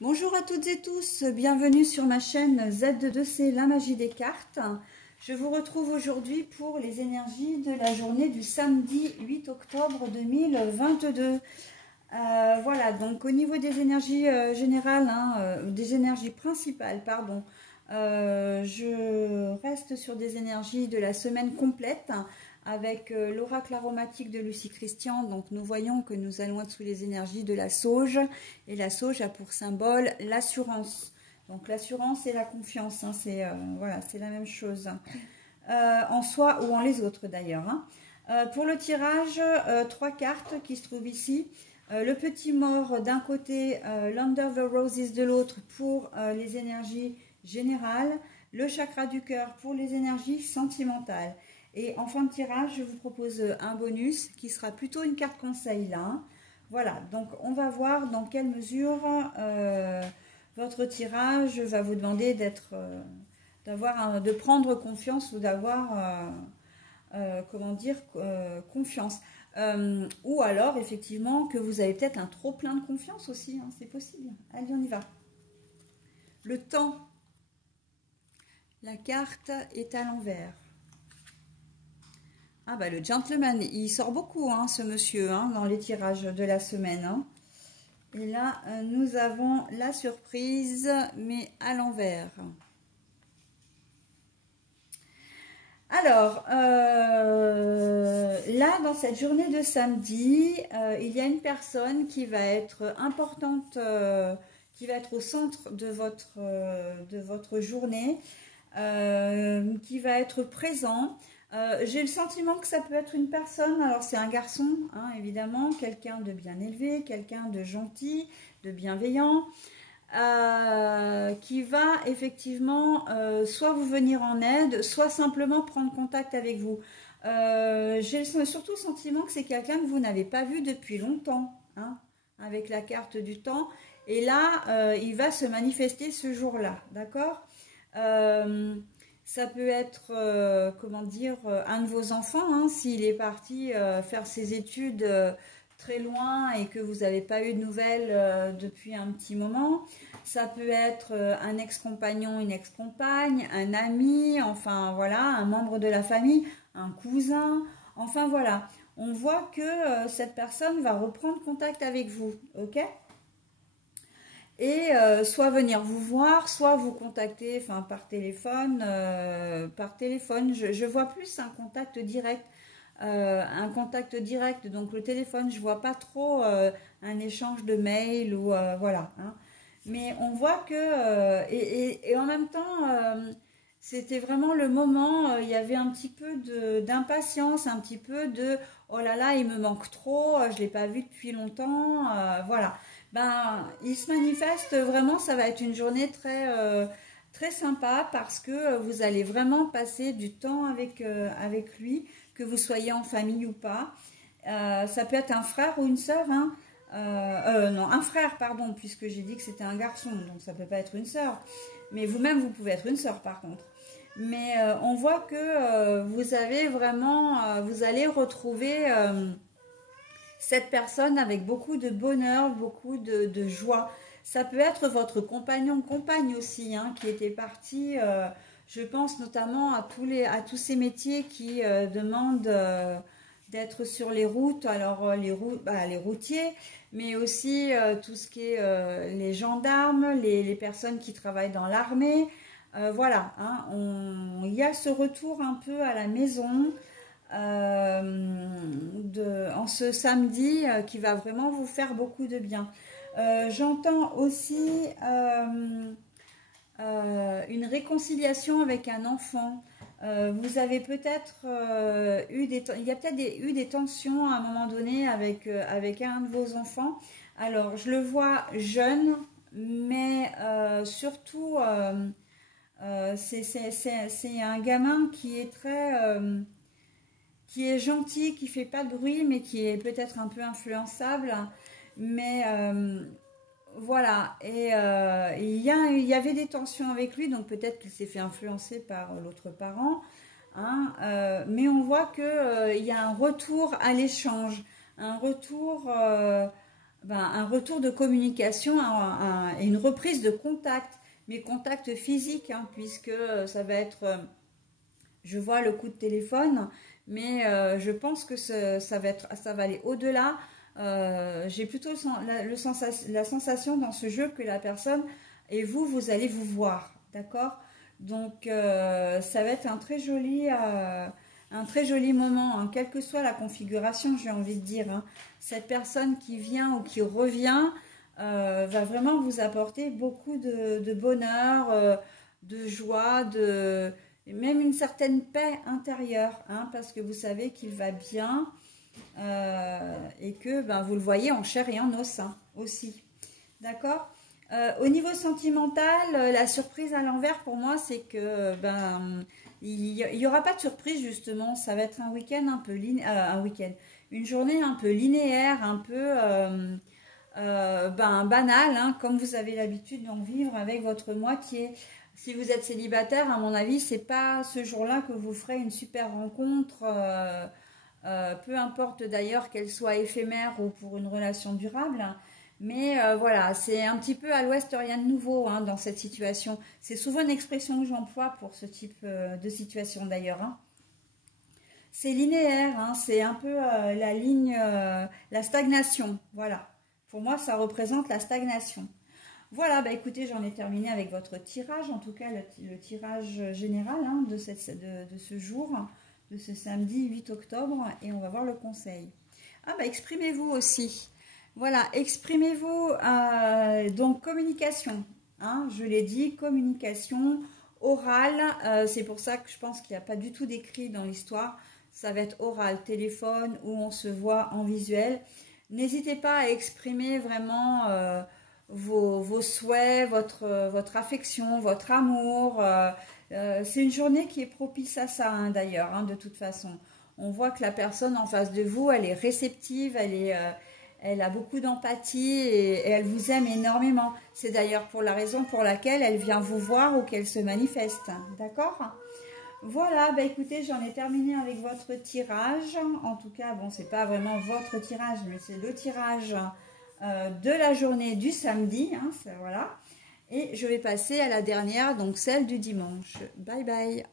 Bonjour à toutes et tous, bienvenue sur ma chaîne Z2C, la magie des cartes. Je vous retrouve aujourd'hui pour les énergies de la journée du samedi 8 octobre 2022. Voilà, donc au niveau des énergies générales, des énergies principales, pardon, je reste sur des énergies de la semaine complète avec l'oracle aromatique de Lucie Christian. Donc nous voyons que nous allons être sous les énergies de la sauge, et la sauge a pour symbole l'assurance. Donc l'assurance et la confiance, c'est voilà, c'est la même chose, en soi ou en les autres d'ailleurs. Pour le tirage, 3 cartes qui se trouvent ici. Le petit mort d'un côté, l'Under the Roses de l'autre pour les énergies générales, le chakra du cœur pour les énergies sentimentales. Et en fin de tirage, je vous propose un bonus qui sera plutôt une carte conseil là. Voilà, donc on va voir dans quelle mesure votre tirage va vous demander de prendre confiance ou d'avoir, comment dire, confiance. Ou alors, effectivement, que vous avez peut-être un trop plein de confiance aussi, c'est possible. Allez, on y va. Le temps. La carte est à l'envers. Ah bah le gentleman, il sort beaucoup, ce monsieur, dans les tirages de la semaine. Et là, nous avons la surprise, mais à l'envers. Alors, là, dans cette journée de samedi, il y a une personne qui va être importante, qui va être au centre de votre journée, qui va être présent. J'ai le sentiment que ça peut être une personne, alors c'est un garçon, évidemment, quelqu'un de bien élevé, quelqu'un de gentil, de bienveillant, qui va effectivement soit vous venir en aide, soit simplement prendre contact avec vous. J'ai surtout le sentiment que c'est quelqu'un que vous n'avez pas vu depuis longtemps, avec la carte du temps, et là, il va se manifester ce jour-là, d'accord ? Ça peut être, comment dire, un de vos enfants, s'il est parti faire ses études très loin et que vous n'avez pas eu de nouvelles depuis un petit moment. Ça peut être un ex-compagnon, une ex-compagne, un ami, enfin voilà, un membre de la famille, un cousin, enfin voilà. On voit que cette personne va reprendre contact avec vous, ok ? Et soit venir vous voir, soit vous contacter par téléphone. Je vois plus un contact direct. Donc le téléphone, je vois pas trop un échange de mails ou voilà. Mais on voit que, et en même temps, c'était vraiment le moment, il y avait un petit peu d'impatience, un petit peu de « oh là là, il me manque trop, je ne l'ai pas vu depuis longtemps voilà. Il se manifeste vraiment, ça va être une journée très sympa parce que vous allez vraiment passer du temps avec lui, que vous soyez en famille ou pas. Ça peut être un frère ou une sœur, non, un frère, pardon, puisque j'ai dit que c'était un garçon, donc ça peut pas être une sœur. Mais vous-même, vous pouvez être une sœur, par contre. Mais on voit que vous avez vraiment, vous allez retrouver cette personne avec beaucoup de bonheur, beaucoup de joie. Ça peut être votre compagnon, compagne aussi, qui était parti. Je pense notamment à tous ces métiers qui demandent d'être sur les routes. Alors les routiers, mais aussi tout ce qui est les gendarmes, les personnes qui travaillent dans l'armée. Voilà, il y a ce retour un peu à la maison. En ce samedi qui va vraiment vous faire beaucoup de bien. J'entends aussi une réconciliation avec un enfant. Vous avez peut-être il y a peut-être eu des tensions à un moment donné avec un de vos enfants. Alors je le vois jeune, mais surtout c'est un gamin qui est qui est gentil, qui fait pas de bruit, mais qui est peut-être un peu influençable. Mais voilà, et il y avait des tensions avec lui, donc peut-être qu'il s'est fait influencer par l'autre parent. Mais on voit qu'il y a un retour à l'échange, un retour un retour de communication et une reprise de contact, mais contact physique, hein, puisque ça va être, je vois le coup de téléphone, mais je pense que ça va aller au-delà. J'ai plutôt la sensation dans ce jeu que la personne et vous allez vous voir, d'accord? Donc ça va être un très joli moment, hein, quelle que soit la configuration, j'ai envie de dire, hein. Cette personne qui vient ou qui revient va vraiment vous apporter beaucoup de bonheur, de joie, même une certaine paix intérieure, hein, parce que vous savez qu'il va bien et que vous le voyez en chair et en os, hein, aussi. D'accord? Au niveau sentimental, la surprise à l'envers pour moi, c'est que il n'y aura pas de surprise justement. Ça va être un week-end un peu une journée un peu linéaire, un peu banale, hein, comme vous avez l'habitude d'en vivre avec votre moitié. Si vous êtes célibataire, à mon avis, c'est pas ce jour-là que vous ferez une super rencontre. Peu importe d'ailleurs qu'elle soit éphémère ou pour une relation durable. Mais voilà, c'est un petit peu à l'ouest, rien de nouveau, hein, dans cette situation. C'est souvent une expression que j'emploie pour ce type de situation d'ailleurs, hein. C'est linéaire, hein, c'est un peu la ligne, la stagnation. Voilà, pour moi, ça représente la stagnation. Voilà, écoutez, j'en ai terminé avec votre tirage, en tout cas le tirage général, hein, de ce jour, de ce samedi 8 octobre, et on va voir le conseil. Ah exprimez-vous aussi. Voilà, exprimez-vous, donc communication, hein, je l'ai dit, communication orale, c'est pour ça que je pense qu'il n'y a pas du tout d'écrit dans l'histoire, ça va être oral, téléphone, où on se voit en visuel. N'hésitez pas à exprimer vraiment vos souhaits, votre affection, votre amour. C'est une journée qui est propice à ça, hein, d'ailleurs, hein, de toute façon. On voit que la personne en face de vous, elle est réceptive, elle a beaucoup d'empathie et elle vous aime énormément. C'est d'ailleurs pour la raison pour laquelle elle vient vous voir ou qu'elle se manifeste. D'accord? Voilà, écoutez, j'en ai terminé avec votre tirage. En tout cas, bon, c'est pas vraiment votre tirage, mais c'est le tirage de la journée du samedi. Hein, voilà. Et je vais passer à la dernière, donc celle du dimanche. Bye bye.